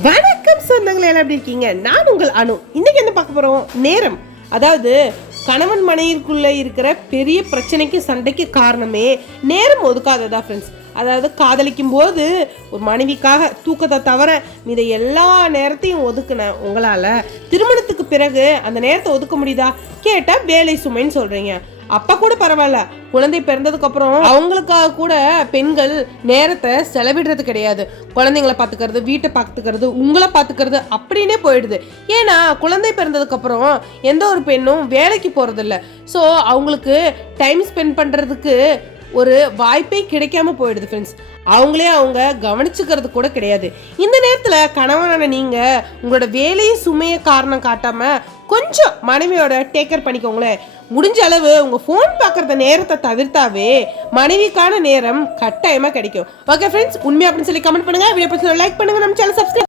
வணக்கம் சொந்தங்களே, எல்லாம் எப்படி இருக்கீங்க? நான் உங்கள் அனு. இன்னைக்கு என்ன பார்க்க போறோம்? நேரம். அதாவது கணவன் மனைவிக்குள்ள இருக்கிற பெரிய பிரச்சனைக்கு சண்டைக்கு காரணமே நேரம் ஒதுக்காததா ஃப்ரெண்ட்ஸ். அதாவது காதலிக்கும் போது ஒரு மனைவிக்காக தூக்கத்தை தவிர மீத எல்லா நேரத்தையும் ஒதுக்குன உங்களால் திருமணத்துக்கு பிறகு அந்த நேரத்தை ஒதுக்க முடியுதா கேட்டால் வேலை சுமைன்னு சொல்கிறீங்க. அப்போ கூட பரவாயில்ல, குழந்தை பிறந்ததுக்கு அப்புறம் அவங்களுக்காக கூட பெண்கள் நேரத்தை செலவிடுறது கிடையாது. குழந்தைங்களை பார்த்துக்கிறது, வீட்டை பார்த்துக்கிறது, உங்களை பார்த்துக்கிறது அப்படின்னே போயிடுது. ஏன்னா குழந்தை பிறந்ததுக்கு அப்புறம் எந்த ஒரு பெண்ணும் வேலைக்கு போறதில்ல. ஸோ அவங்களுக்கு டைம் ஸ்பெண்ட் பண்ணுறதுக்கு ஒரு வாய்ப்பே கிடைக்காம போயிடுது ஃப்ரெண்ட்ஸ். அவங்களே அவங்க கவனிச்சுக்கிறது கூட கிடையாது. இந்த நேரத்தில் கணவனான நீங்கள் உங்களோட வேலையை சுமையை காரணம் காட்டாமல் கொஞ்சம் மனைவியோட டேக்கர் பண்ணிக்கோங்களேன். முடிஞ்ச அளவு உங்கள் ஃபோன் பார்க்குறத நேரத்தை தவிர்த்தாவே மனைவிக்கான நேரம் கட்டாயமாக கிடைக்கும். ஓகே ஃப்ரெண்ட்ஸ், உண்மையாக அப்படின்னு சொல்லி கமெண்ட் பண்ணுங்கள். வீடியோ பிடிச்சா லைக் பண்ணுங்கள், நம்ம சேனல் சப்ஸ்கிரைப்